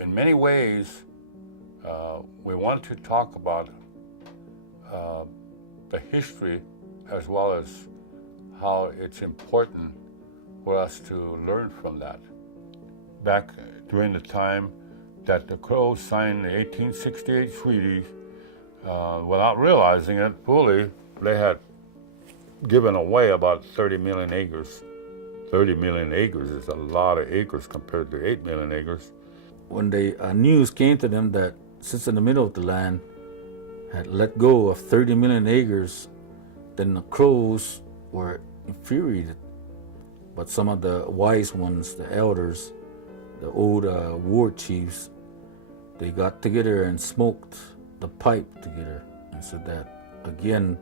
in many ways, we want to talk about the history as well as how it's important for us to learn from that. Back during the time that the Crows signed the 1868 treaty, without realizing it fully, they had given away about 30 million acres. 30 million acres is a lot of acres compared to 8 million acres. When the news came to them that sits in the middle of the land had let go of 30 million acres, then the Crows were infuriated. But some of the wise ones, the elders, the old war chiefs, they got together and smoked the pipe together and said that, again,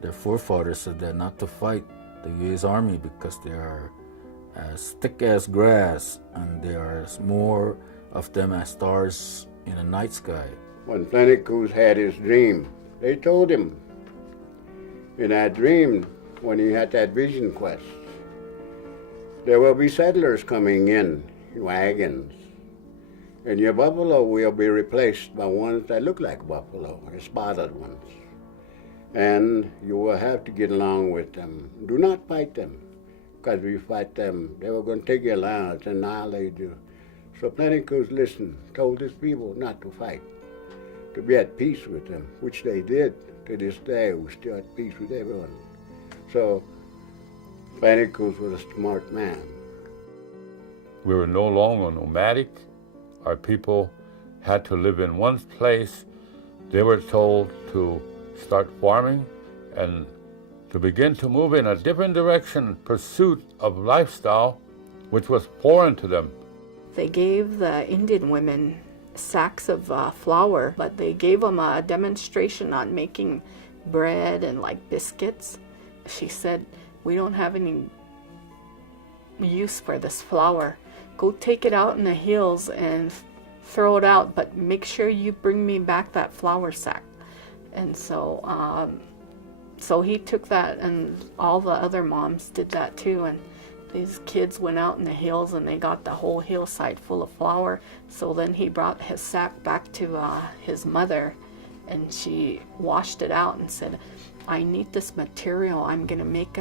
their forefathers said that not to fight the U.S. Army because they are as thick as grass and there are more of them as stars in the night sky. When Plentycoos had his dream, they told him in that dream, when he had that vision quest, there will be settlers coming in wagons, and your buffalo will be replaced by ones that look like buffalo, spotted ones. And you will have to get along with them. Do not fight them, because if you fight them, they were going to take your lands and annihilate you. So Plentycoos listened, told his people not to fight, to be at peace with them, which they did. To this day, we're still at peace with everyone. So Plentycoos was a smart man. We were no longer nomadic. Our people had to live in one place. They were told to start farming and to begin to move in a different direction, pursuit of lifestyle, which was foreign to them. They gave the Indian women sacks of flour, but they gave them a demonstration on making bread and like biscuits. She said, "We don't have any use for this flour. Go take it out in the hills and throw it out, but make sure you bring me back that flour sack." And so he took that, and all the other moms did that too. And these kids went out in the hills and they got the whole hillside full of flour. So then he brought his sack back to his mother, and she washed it out and said, "I need this material. I'm going to make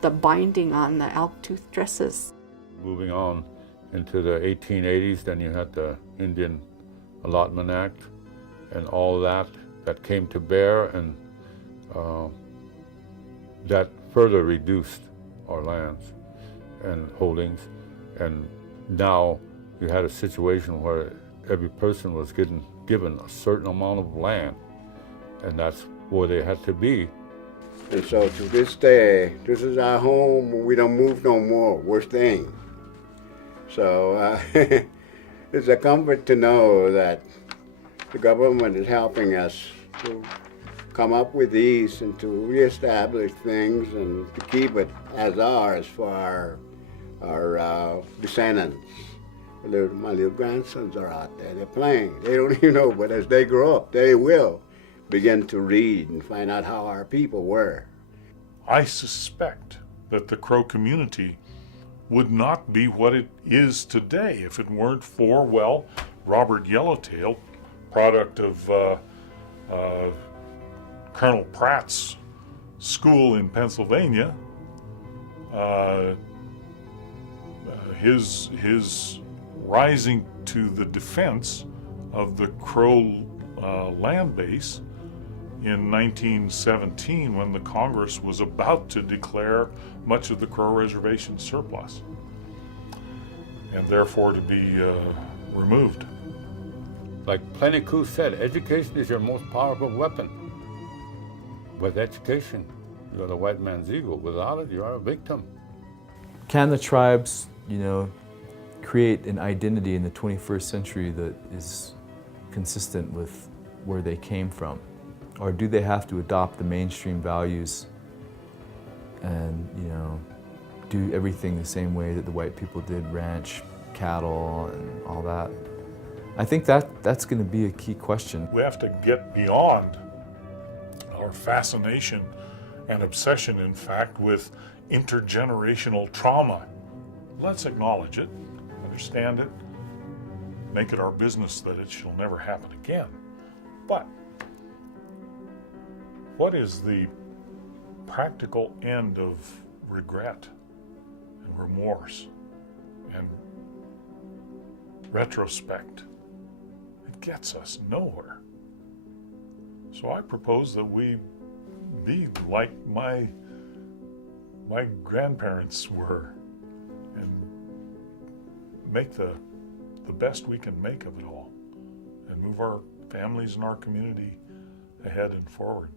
the binding on the elk tooth dresses." Moving on into the 1880s, then you had the Indian Allotment Act and all that came to bear, and that further reduced our lands and holdings. And now you had a situation where every person was given a certain amount of land, and that's where they had to be. And so to this day, this is our home. We don't move no more. We're staying. So it's a comfort to know that the government is helping us to come up with these and to reestablish things and to keep it as ours for our descendants. My little grandsons are out there. They're playing. They don't even know, but as they grow up, they will begin to read and find out how our people were. I suspect that the Crow community would not be what it is today if it weren't for, well, Robert Yellowtail, product of Colonel Pratt's school in Pennsylvania. His rising to the defense of the Crow land base in 1917, when the Congress was about to declare much of the Crow Reservation surplus, and therefore to be removed. Like Plentycoos said, education is your most powerful weapon. With education, you're the white man's eagle. Without it, you are a victim. Can the tribes, create an identity in the 21st century that is consistent with where they came from? Or do they have to adopt the mainstream values and, do everything the same way that the white people did, ranch, cattle, and all that? I think that's going to be a key question. We have to get beyond our fascination and obsession, in fact, with intergenerational trauma. Let's acknowledge it, understand it, make it our business that it shall never happen again. But what is the practical end of regret and remorse and retrospect? It gets us nowhere. So I propose that we be like my grandparents were and make the best we can make of it all and move our families and our community ahead and forward.